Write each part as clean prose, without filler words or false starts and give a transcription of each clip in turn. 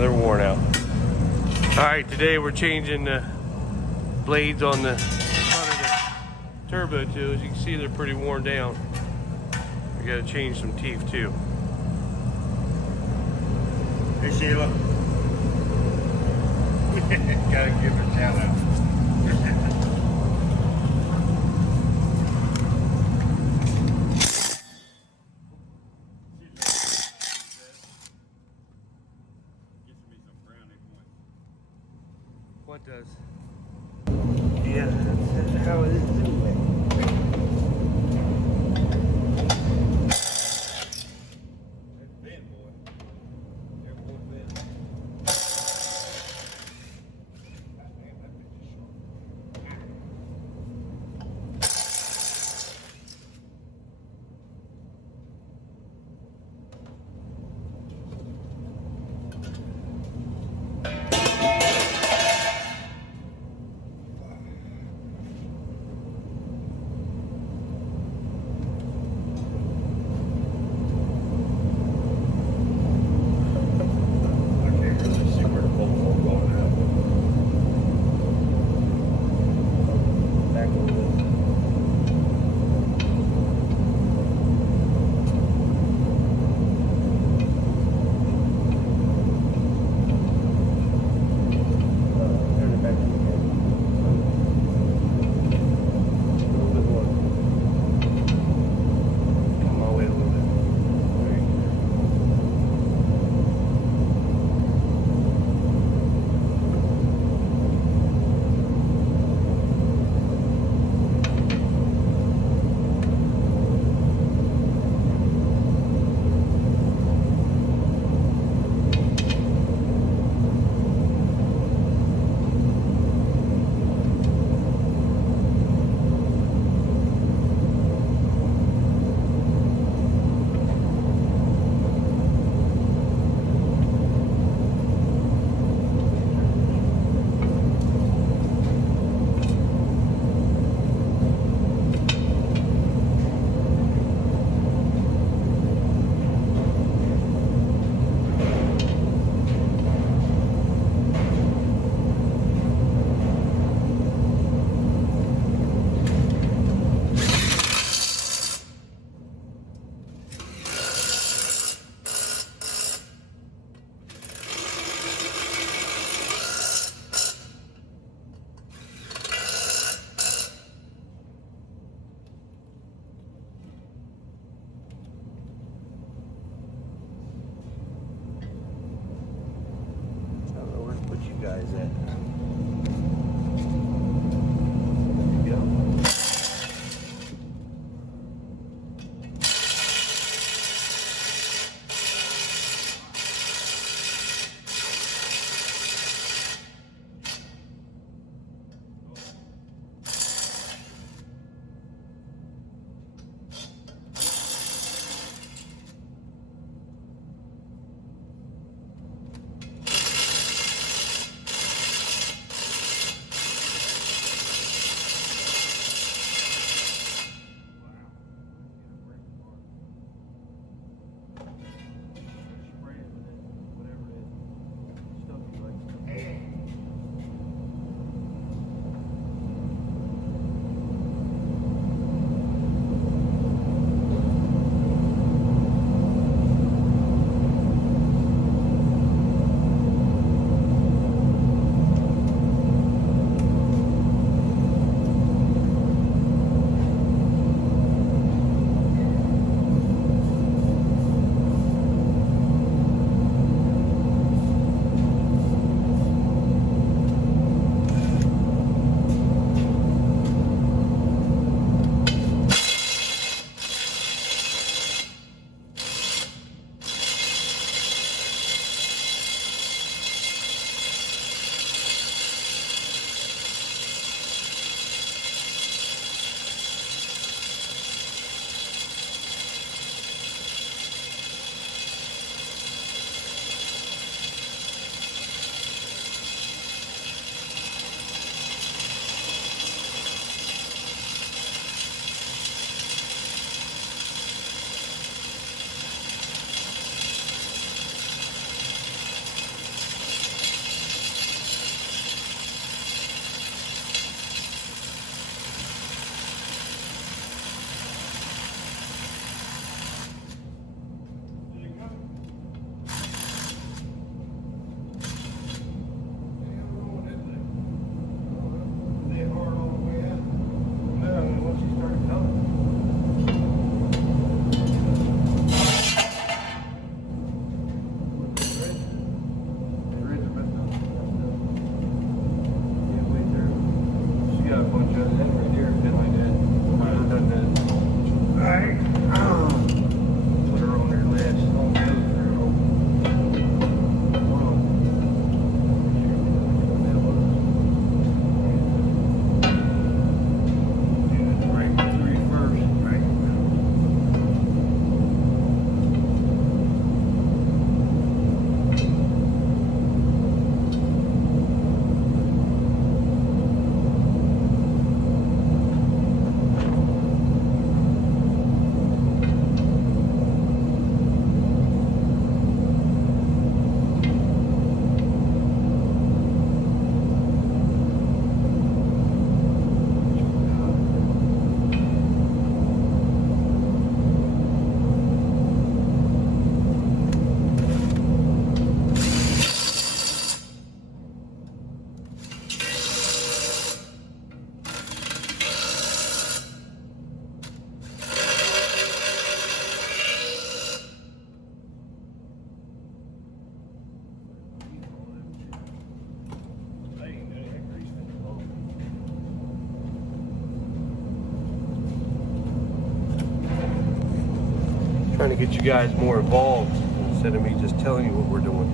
they're worn out. Alright, today we're changing the blades on the front of the turbo too. As you can see, they're pretty worn down. We gotta change some teeth too. Hey Sheila. Gotta give her a shout out. What does? Yeah, that's how it is anyway. That's Ben, boy. That boy Ben. God damn, that bitch is short. Trying to get you guys more involved instead of me just telling you what we're doing.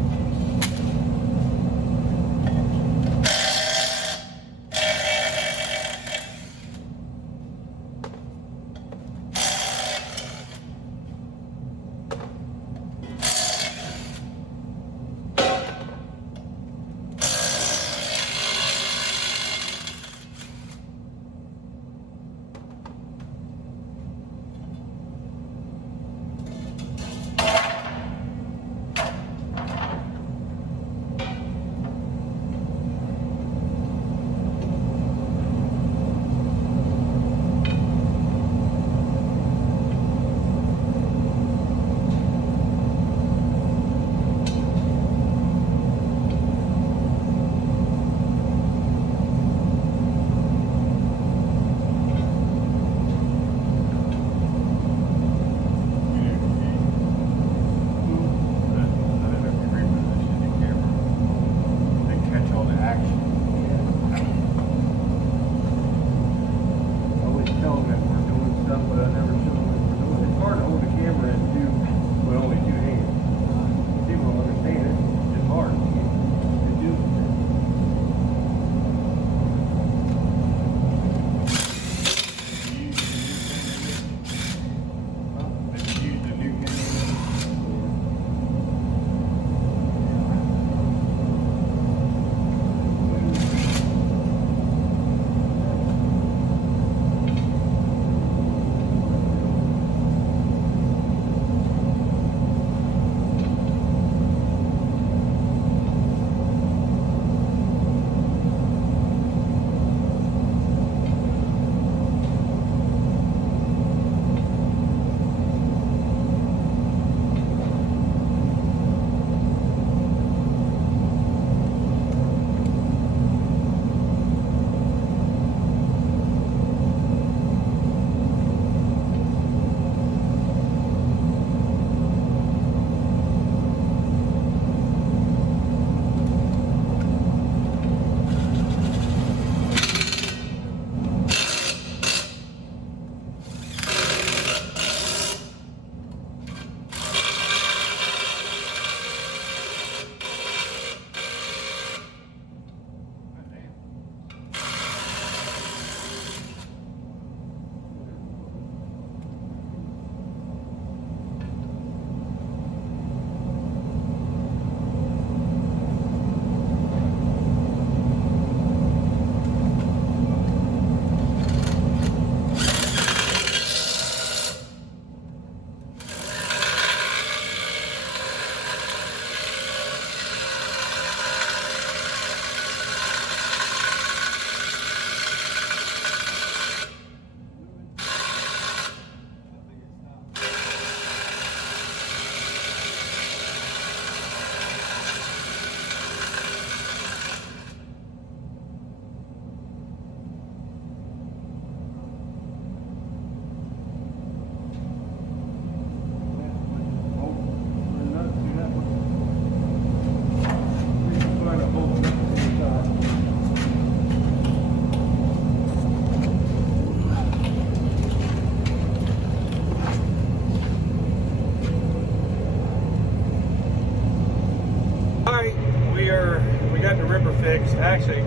fixed. Actually,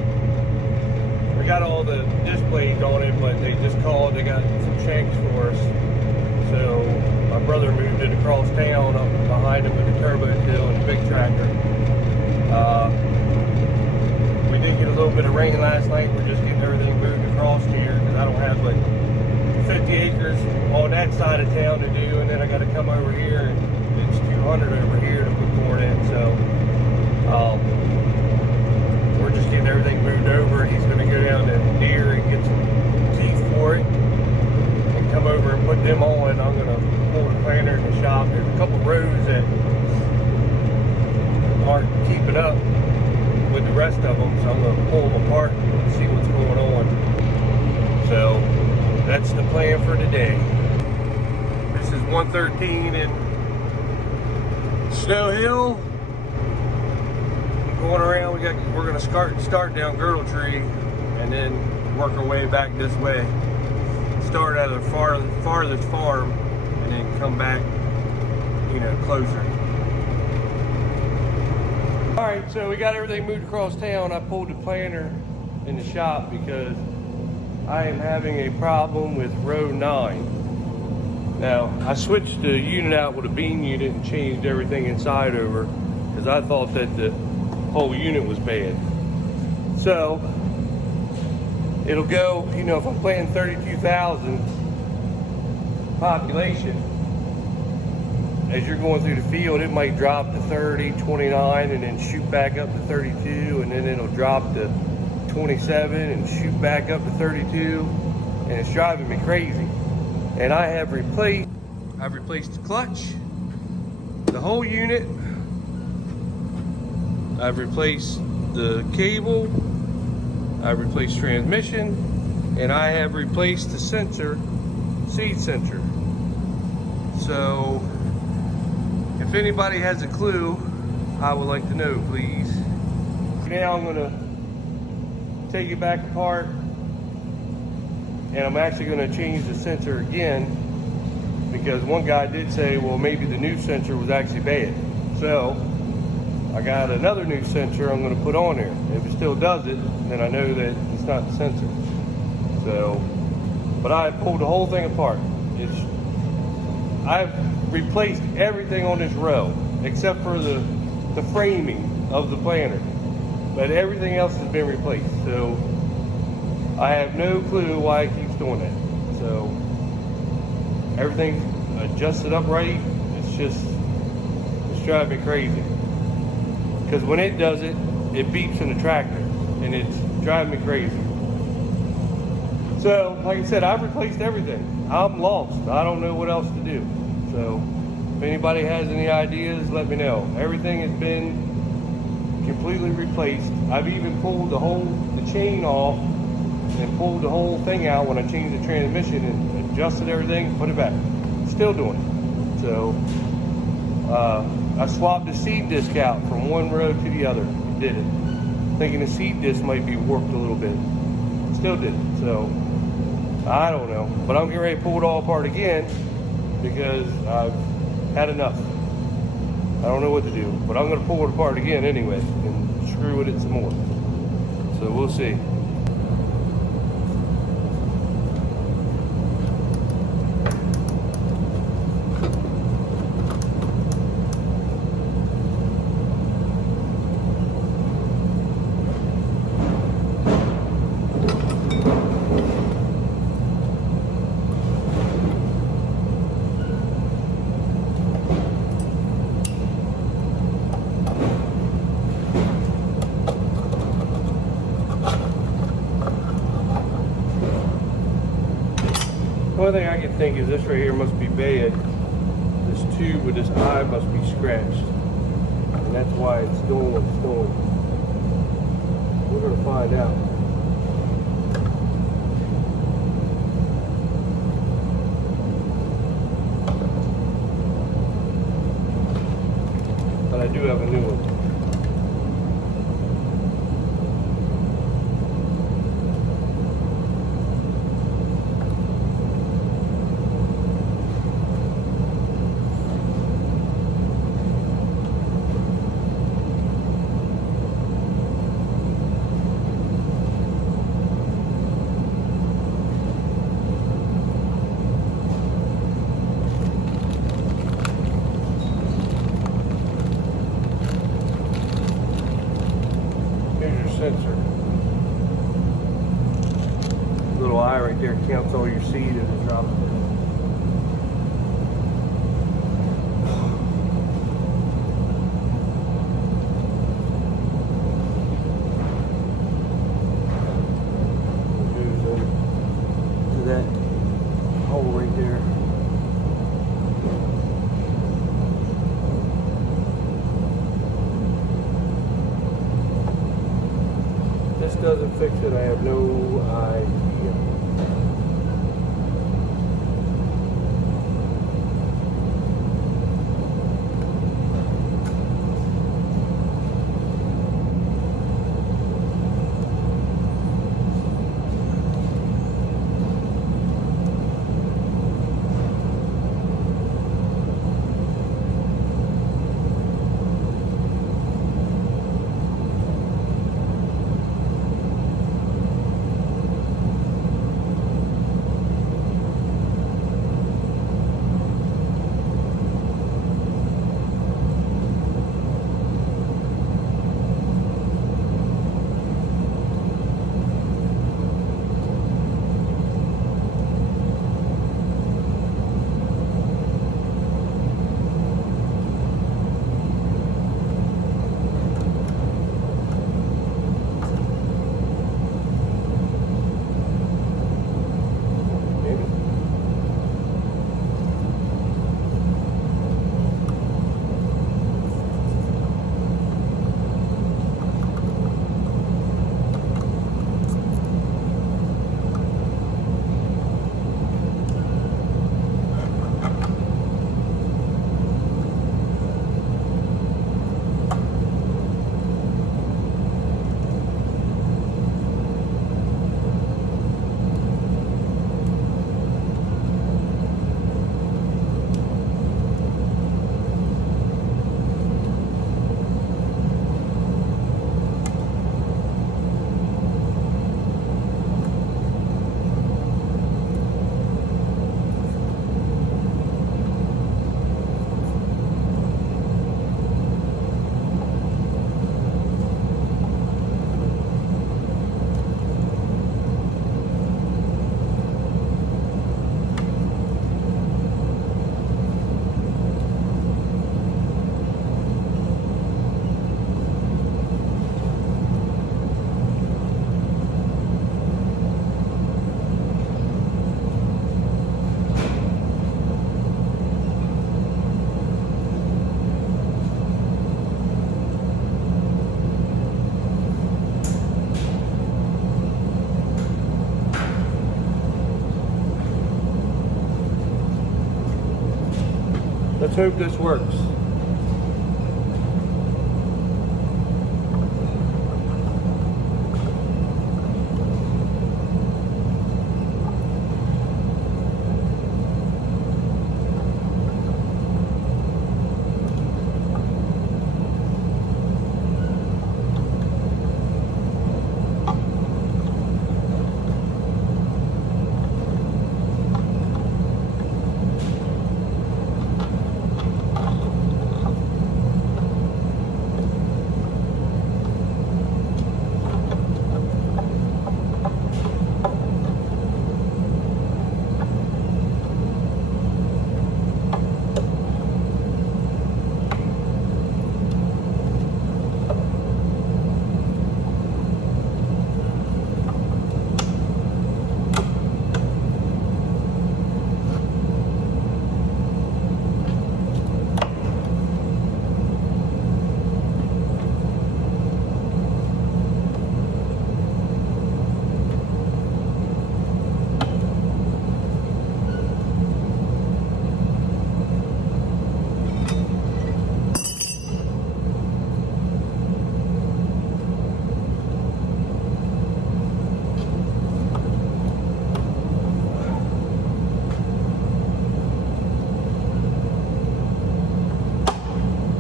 we got all the disc blades on it, but they just called. They got some shanks for us. So my brother moved it across town up behind him with the turbo till and a big tractor. We did get a little bit of rain last night. We're just getting everything moved across here because I don't have but 50 acres on that side of town to do, and then I got to come over here, and it's 200 over here to put corn in. So we're just getting everything moved over. He's going to go down to Deere and get some teeth for it and come over and put them on. I'm going to pull the planter in the shop. There's a couple rows that aren't keeping up with the rest of them, so I'm going to pull them apart and see what's going on. So that's the plan for today. This is 113 in Snow Hill. Going around, we're going to start down Girdle Tree and then work our way back this way. Start at the farthest farm and then come back closer. All right, so we got everything moved across town. I pulled the planter in the shop because I am having a problem with row 9. Now, I switched the unit out with a beam unit and changed everything inside over because I thought that the whole unit was bad. So, it'll go, if I'm planting 32,000 population, as you're going through the field, it might drop to 30, 29, and then shoot back up to 32, and then it'll drop to 27 and shoot back up to 32, and it's driving me crazy. And I've replaced the clutch, the whole unit. I've replaced the cable, I've replaced transmission, and I have replaced the sensor, seed sensor. So, if anybody has a clue, I would like to know, please. Now I'm gonna take it back apart, and I'm actually gonna change the sensor again, because one guy did say, well, maybe the new sensor was actually bad. So, I got another new sensor I'm gonna put on there. If it still does it, then I know that it's not the sensor. So, but I pulled the whole thing apart. I've replaced everything on this row except for the framing of the planter, but everything else has been replaced. So I have no clue why it keeps doing that. So everything's adjusted up right. It's driving me crazy, because when it does it, it beeps in the tractor, and it's driving me crazy. So, like I said, I've replaced everything. I'm lost. I don't know what else to do. So, if anybody has any ideas, let me know. Everything has been completely replaced. I've even pulled the chain off and pulled the whole thing out when I changed the transmission and adjusted everything, put it back. Still doing it. So, I swapped the seed disc out from one row to the other. Did it. Thinking the seed disc might be warped a little bit. Still did it. So, I don't know. But I'm getting ready to pull it all apart again because I've had enough. I don't know what to do. But I'm going to pull it apart again anyway and screw with it some more. So we'll see. The only thing I can think is this right here must be bad. This tube with this eye must be scratched. And that's why it's doing what it's doing. We're going to find out. But I do have a new one. Sensor. Little eye right there counts all your seed as it drops. To that hole right there. This doesn't fix it, I have no idea. Let's hope this works.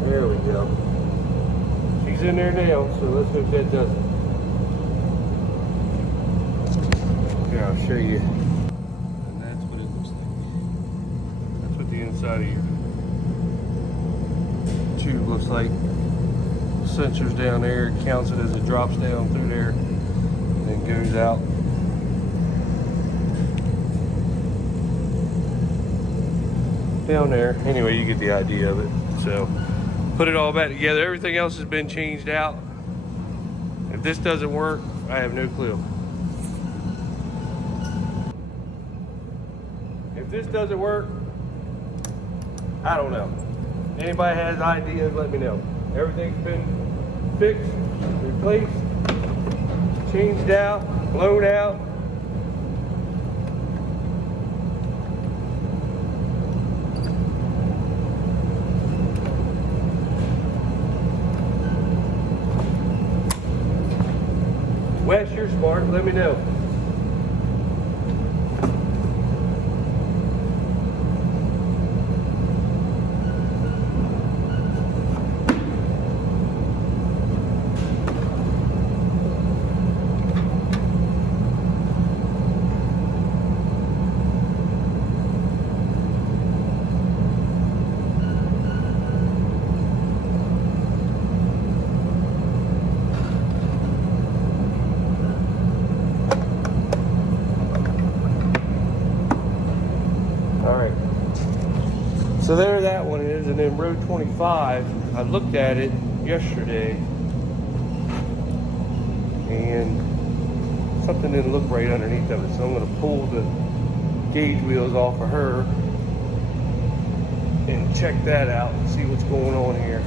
There we go. She's in there now, so let's hope that does it. Here, I'll show you. And that's what it looks like. That's what the inside of your tube looks like. Sensors down there, it counts it as it drops down through there and then goes out. Down there. Anyway, you get the idea of it. So put it all back together. Everything else has been changed out. If this doesn't work, I have no clue. If this doesn't work, I don't know. Anybody has ideas, let me know. Everything's been fixed, replaced, changed out, blown out. Wes, you're smart, let me know. So there that one is, and then row 25, I looked at it yesterday and something didn't look right underneath of it, so I'm going to pull the gauge wheels off of her and check that out and see what's going on here.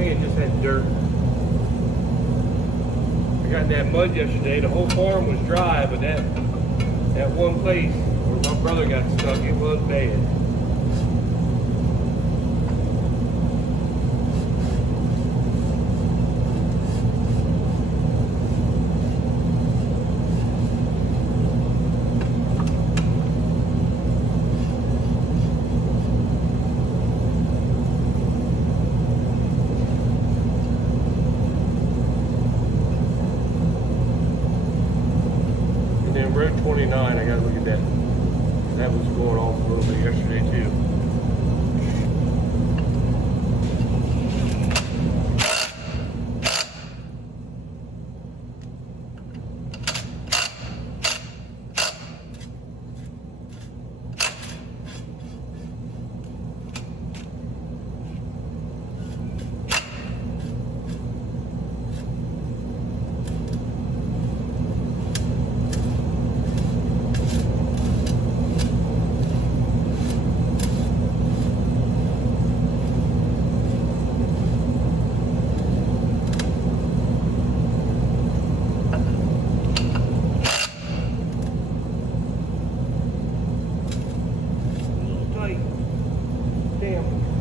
think it just had dirt. I got in that mud yesterday. The whole farm was dry, but that one place where my brother got stuck, it was bad. Road 29, I gotta look at that. That was going off a little bit yesterday too.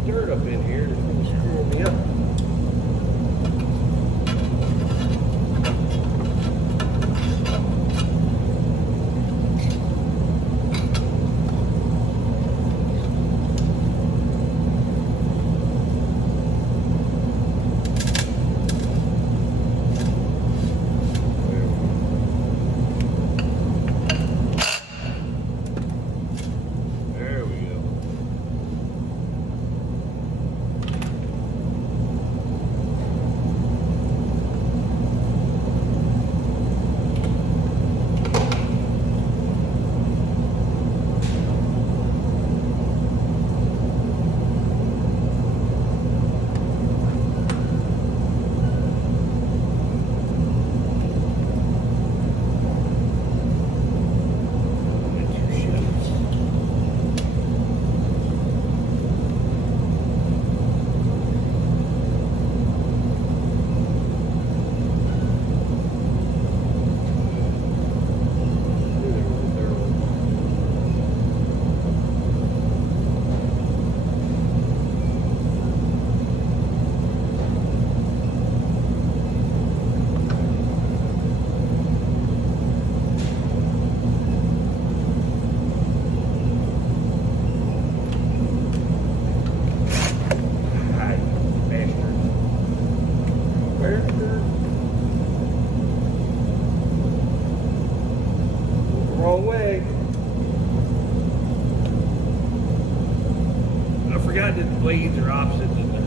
Dirt up in here that's really screwing me up. Wrong way. I forgot that the blades are opposites in the,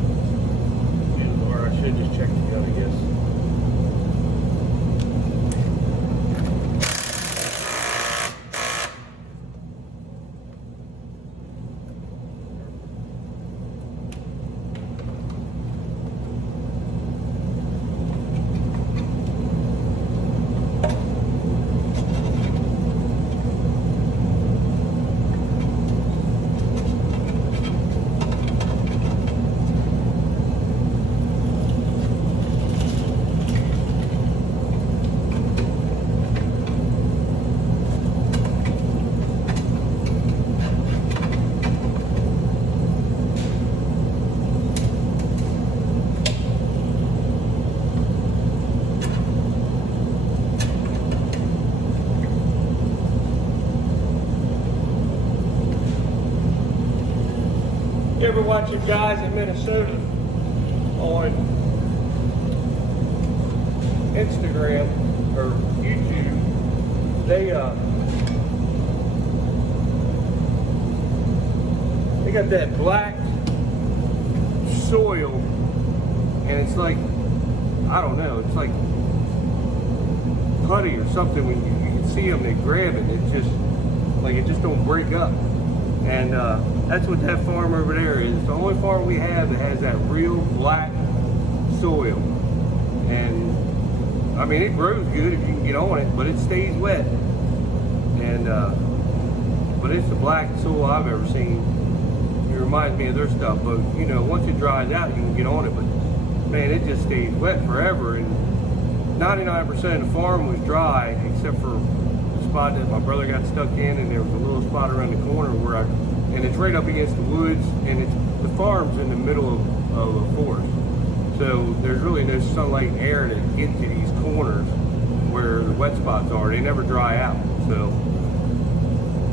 or I should just check the gun, I guess. You ever watch your guys in Minnesota on Instagram or YouTube? They got that black soil, and it's like, I don't know, it's like putty or something. When you can see them, they grab it. It just like it just don't break up. And that's what that farm over there is. It's the only farm we have that has that real black soil. And I mean, it grows good if you can get on it, but it stays wet. And but it's the blackest soil I've ever seen. It reminds me of their stuff, but you know, once it dries out, you can get on it. But man, it just stayed wet forever. And 99% of the farm was dry, except for the spot that my brother got stuck in, and there was a little spot around the corner where and it's right up against the woods, and the farm's in the middle of a forest. So there's really no sunlight and air to get to these corners where the wet spots are. They never dry out. So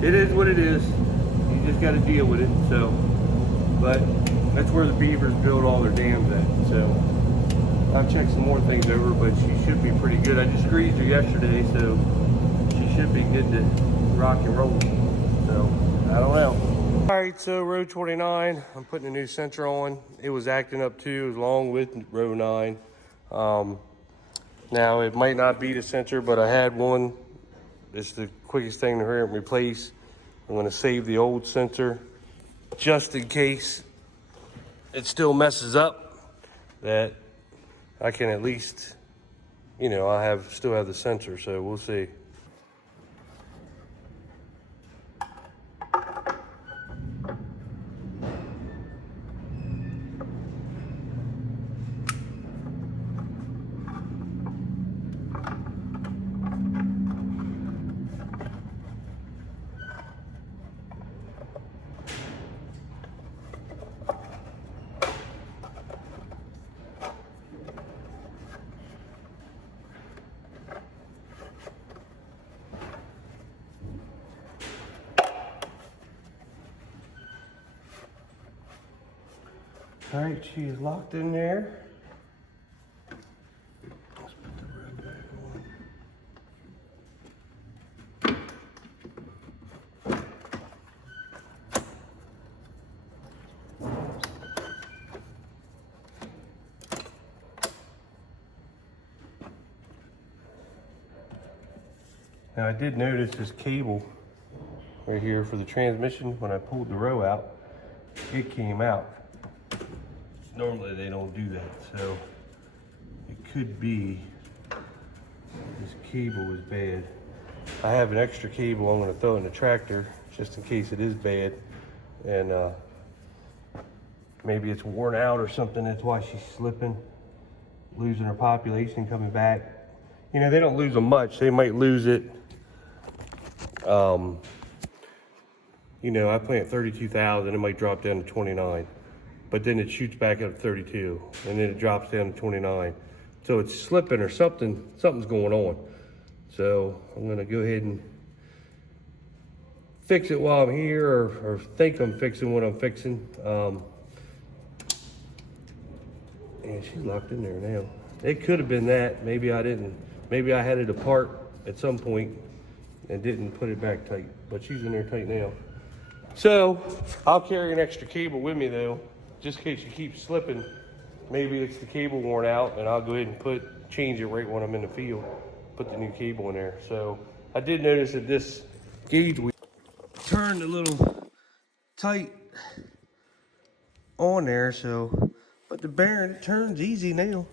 it is what it is. You just got to deal with it. So, but that's where the beavers build all their dams at. So I've checked some more things over, but she should be pretty good. I just greased her yesterday, so she should be good to rock and roll. So I don't know. All right, so row 29, I'm putting a new sensor on. It was acting up too, along with row 9. Now it might not be the sensor, but I had one. It's the quickest thing to hurry up and replace. I'm gonna save the old sensor just in case it still messes up, that I can at least, you know, I still have the sensor, so we'll see. All right, she is locked in there. Let's put the rod back on. Now I did notice this cable right here for the transmission. When I pulled the row out, it came out. Normally they don't do that, so it could be this cable is bad. I have an extra cable I'm going to throw in the tractor just in case it is bad, and maybe it's worn out or something. That's why she's slipping, losing her population, coming back. You know, they don't lose them much. They might lose it. You know, I plant 32,000, it might drop down to 29. But then it shoots back up to 32, and then it drops down to 29. So it's slipping or something's going on. So I'm gonna go ahead and fix it while I'm here, or think I'm fixing what I'm fixing. And she's locked in there now. It could have been that, maybe I didn't. Maybe I had it apart at some point and didn't put it back tight, but she's in there tight now. So I'll carry an extra cable with me though, just in case you keep slipping. Maybe it's the cable worn out, and I'll go ahead and change it right when I'm in the field, put the new cable in there. So I did notice that this gauge wheel turned a little tight on there, so, but the bearing, it turns easy now.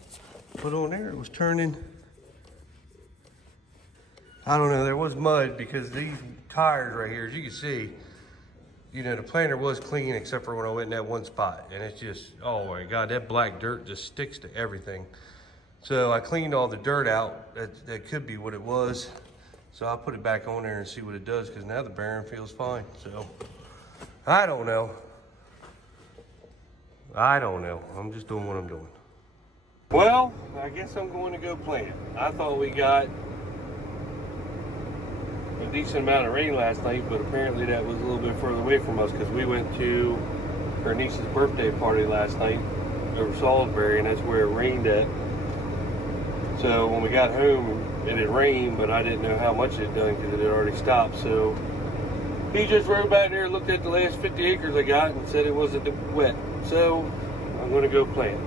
But on there it was turning, I don't know, there was mud because these tires right here, as you can see, you know, the planter was clean except for when I went in that one spot, and it's just, oh my God, that black dirt just sticks to everything. So I cleaned all the dirt out. That could be what it was. So I'll put it back on there and see what it does, because now the bearing feels fine. So I don't know. I'm just doing what I'm doing. Well, I guess I'm going to go plant. I thought we got a decent amount of rain last night, but apparently that was a little bit further away from us, because we went to her niece's birthday party last night over Salisbury, and that's where it rained at. So when we got home, it had rained, but I didn't know how much it had done because it had already stopped. So he just rode back there, looked at the last 50 acres I got, and said it wasn't wet. So I'm going to go plant.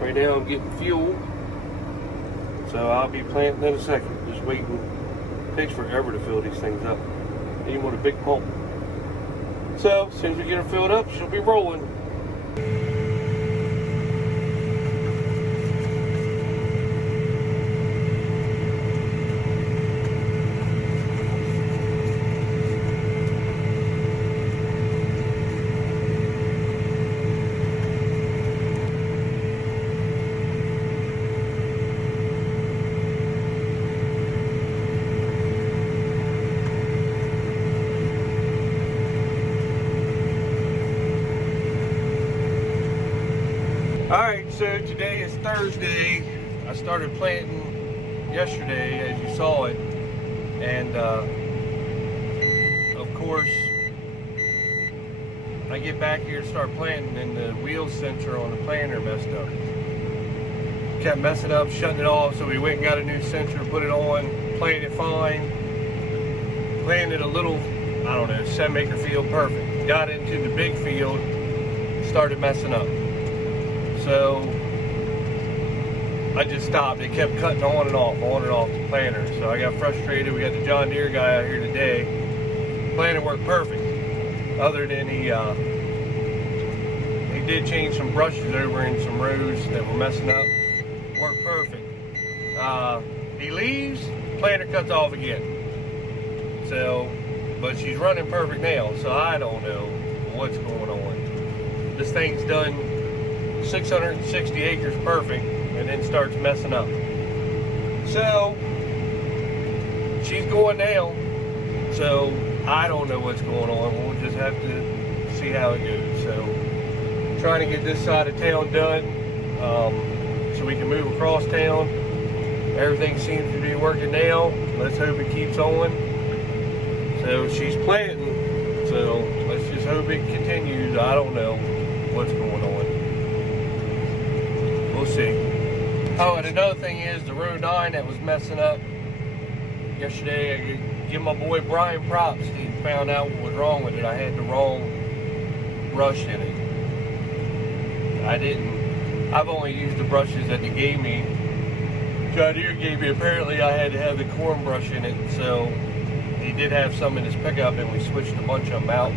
Right now I'm getting fuel, so I'll be planting in a second. Just waiting. It takes forever to fill these things up, even with a big pump. So as soon as we get her filled up, she'll be rolling. So today is Thursday. I started planting yesterday, as you saw it, and of course I get back here to start planting, and the wheel sensor on the planter messed up. Kept messing up, shutting it off, so we went and got a new sensor, put it on, planted it fine, planted a little, I don't know, 7-acre field, perfect. Got into the big field, started messing up. So I just stopped. It kept cutting on and off the planter. So I got frustrated. We got the John Deere guy out here today. Planter worked perfect. Other than he did change some brushes over in some rows that were messing up. Worked perfect. He leaves, planter cuts off again. So, but she's running perfect now. So I don't know what's going on. This thing's done 660 acres perfect, and then starts messing up. So she's going now, so I don't know what's going on. We'll just have to see how it goes. So trying to get this side of town done, so we can move across town. Everything seems to be working now. Let's hope it keeps on. So she's planting, so let's just hope it continues. I don't know what's going on. We'll see. Oh, and another thing is the row 9 that was messing up yesterday. I give my boy Brian props. He found out what was wrong with it. I had the wrong brush in it. I've only used the brushes that they gave me. John Deere gave me. Apparently I had to have the corn brush in it. So he did have some in his pickup, and we switched a bunch of them out.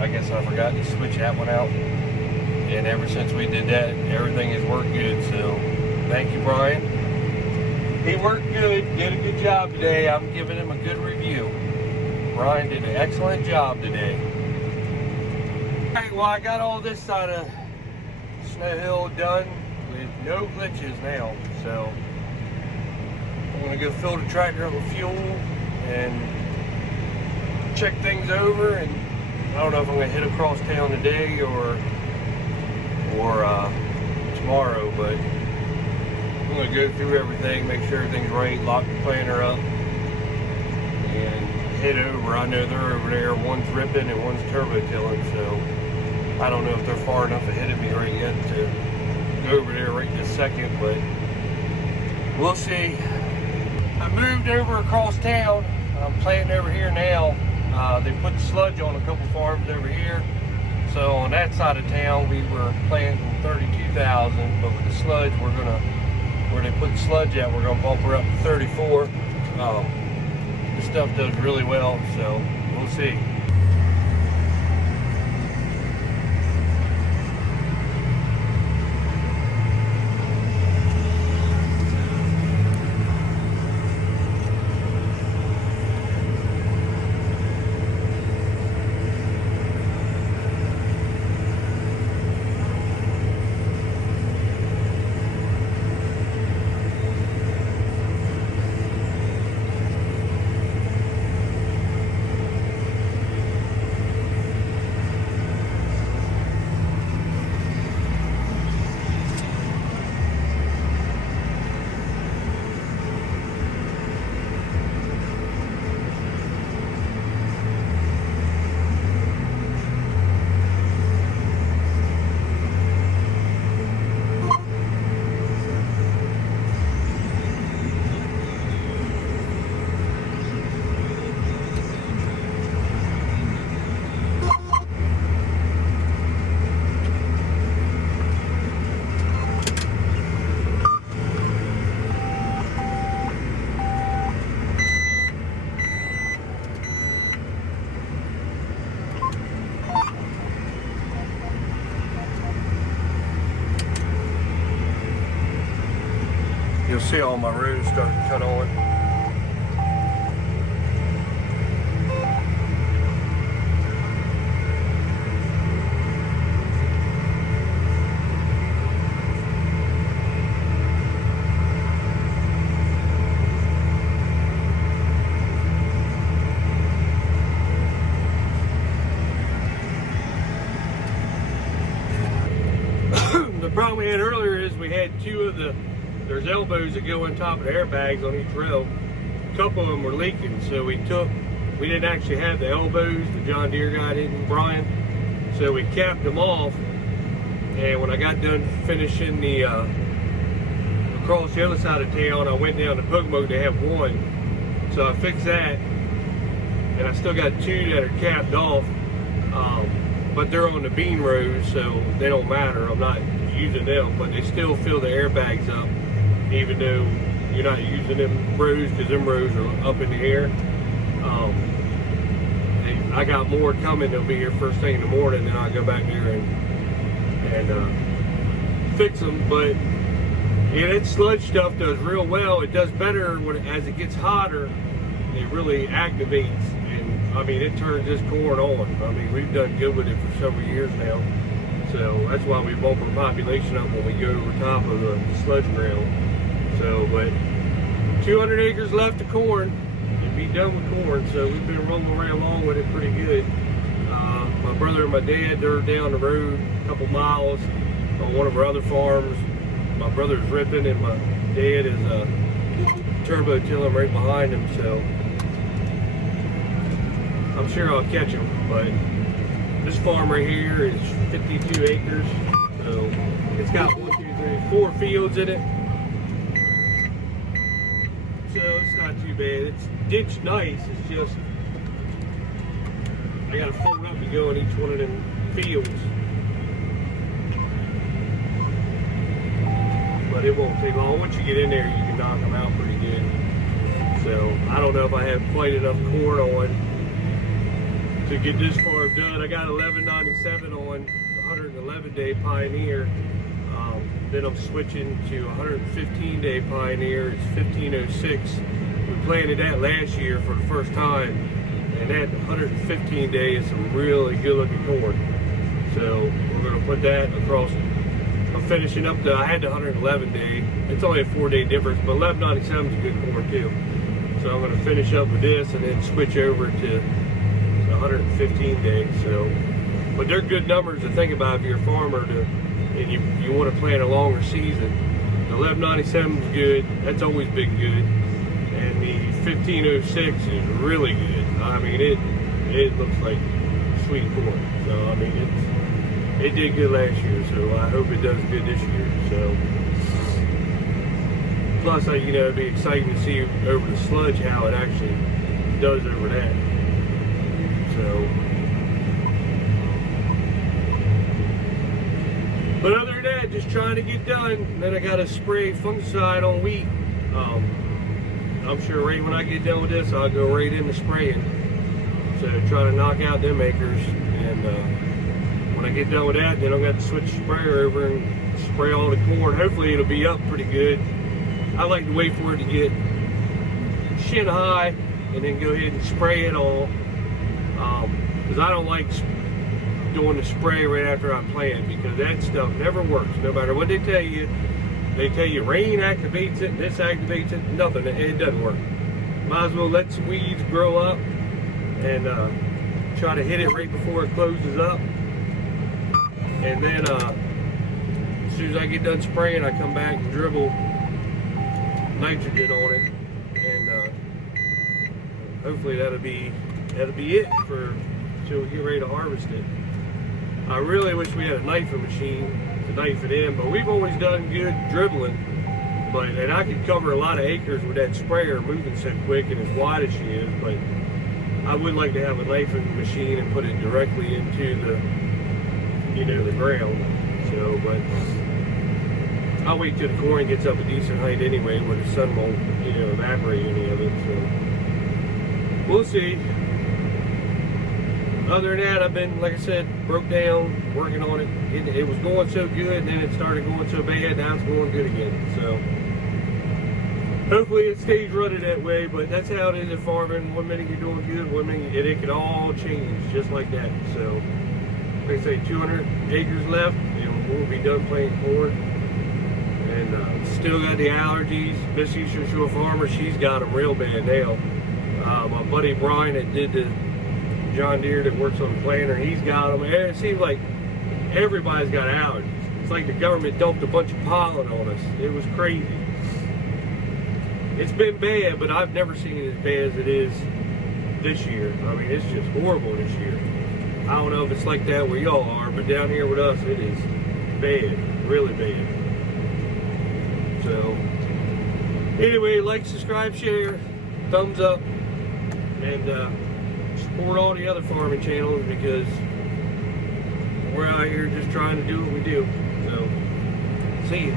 I guess I forgot to switch that one out. And ever since we did that, everything has worked good. So thank you, Brian. He worked good, did a good job today. I'm giving him a good review. Brian did an excellent job today. All right, well, I got all this side of Snow Hill done with no glitches now. So I'm gonna go fill the tractor up with fuel and check things over. And I don't know if I'm gonna hit across town today or tomorrow, but I'm going to go through everything, make sure everything's right, lock the planter up, and head over. I know they're over there. One's ripping and one's turbo tilling, so I don't know if they're far enough ahead of me right yet to go over there right this second, but we'll see. I moved over across town. I'm planting over here now. They put the sludge on a couple farms over here. So on that side of town, we were planting 32,000, but with the sludge, where they put the sludge at, we're gonna bump her up to 34. This stuff does really well, so we'll see. You'll see all my rows starting to cut on. there is, we had there's elbows that go on top of the airbags on each rail. A couple of them were leaking, so we didn't actually have the elbows, the John Deere guy didn't, Brian, so we capped them off. And when I got done finishing the across the other side of town, I went down to Pocomoke to have one, so I fixed that, and I still got two that are capped off, but they're on the bean rows, so they don't matter. I'm not using them, but they still fill the airbags up, even though you're not using them rows, because them rows are up in the air. I got more coming. They'll be here first thing in the morning, then I'll go back there and fix them. But yeah, that sludge stuff does real well. It does better as it gets hotter. It really activates, and I mean, it turns this corn on. I mean, we've done good with it for several years now, so that's why we bump our population up when we go over top of the sludge ground. So, but 200 acres left of corn and be done with corn, so we've been rolling right along with it pretty good. My brother and my dad, they're down the road a couple miles on one of our other farms. My brother's ripping, and my dad is turbo tilling right behind him, so I'm sure I'll catch him. But this farm right here is 52 acres, so it's got 4 fields in it, so it's not too bad. It's ditched nice, it's just I gotta fold up to go in each one of them fields. But it won't take long. Once you get in there, you can knock them out pretty good. So I don't know if I have quite enough corn on to get this far done. I got 1197 on 111-day Pioneer. Then I'm switching to 115-day Pioneer. It's 1506. We planted that last year for the first time, and that 115-day is some really good-looking corn. So we're going to put that across. I'm finishing up I had the 111-day. It's only a 4-day difference, but 1197 is good corn too. So I'm going to finish up with this and then switch over to 115-day. So, but they're good numbers to think about if you're a farmer and you want to plan a longer season. The 1197 is good. That's always been good. And the 1506 is really good. I mean, it looks like sweet corn. So I mean, it did good last year, so I hope it does good this year. So, plus, you know, it'd be exciting to see over the sludge how it actually does over that. So, but other than that, just trying to get done. And then I got to spray fungicide on wheat. I'm sure right when I get done with this, I'll go right into spraying. So try to knock out them acres, and when I get done with that, then I've got to switch the sprayer over and spray all the corn. Hopefully it'll be up pretty good. I like to wait for it to get shin high and then go ahead and spray it all, because I don't like doing the spray right after I plant, because that stuff never works. No matter what they tell you rain activates it, this activates it, nothing. It doesn't work. Might as well let some weeds grow up and try to hit it right before it closes up. And then as soon as I get done spraying, I come back and dribble nitrogen on it, and hopefully that'll be it till we get ready to harvest it. I really wish we had a knifing machine to knife it in, but we've always done good dribbling. And I could cover a lot of acres with that sprayer moving so quick and as wide as she is. But I would like to have a knifing machine and put it directly into the ground. So, but I'll wait till the corn gets up a decent height anyway, where the sun won't, evaporate any of it. So we'll see. Other than that, I've been, like I said, broke down, working on it. It was going so good, and then it started going so bad. Now it's going good again. So hopefully it stays running that way. But that's how it is in farming. One minute you're doing good, one minute it can all change just like that. So, like I say, 200 acres left, and we'll be done planting corn. And still got the allergies. Miss Eastern Shore Farmer, she's got them real bad now. My buddy Brian that did the John Deere that works on the planter, he's got them. And it seems like everybody's got allergies. It's like the government dumped a bunch of pollen on us. It was crazy. It's been bad, but I've never seen it as bad as it is this year. I mean, it's just horrible this year. I don't know if it's like that where y'all are, but down here with us, it is bad, really bad. So, anyway, like, subscribe, share, thumbs up, and support all the other farming channels because we're out here just trying to do what we do. So, see you.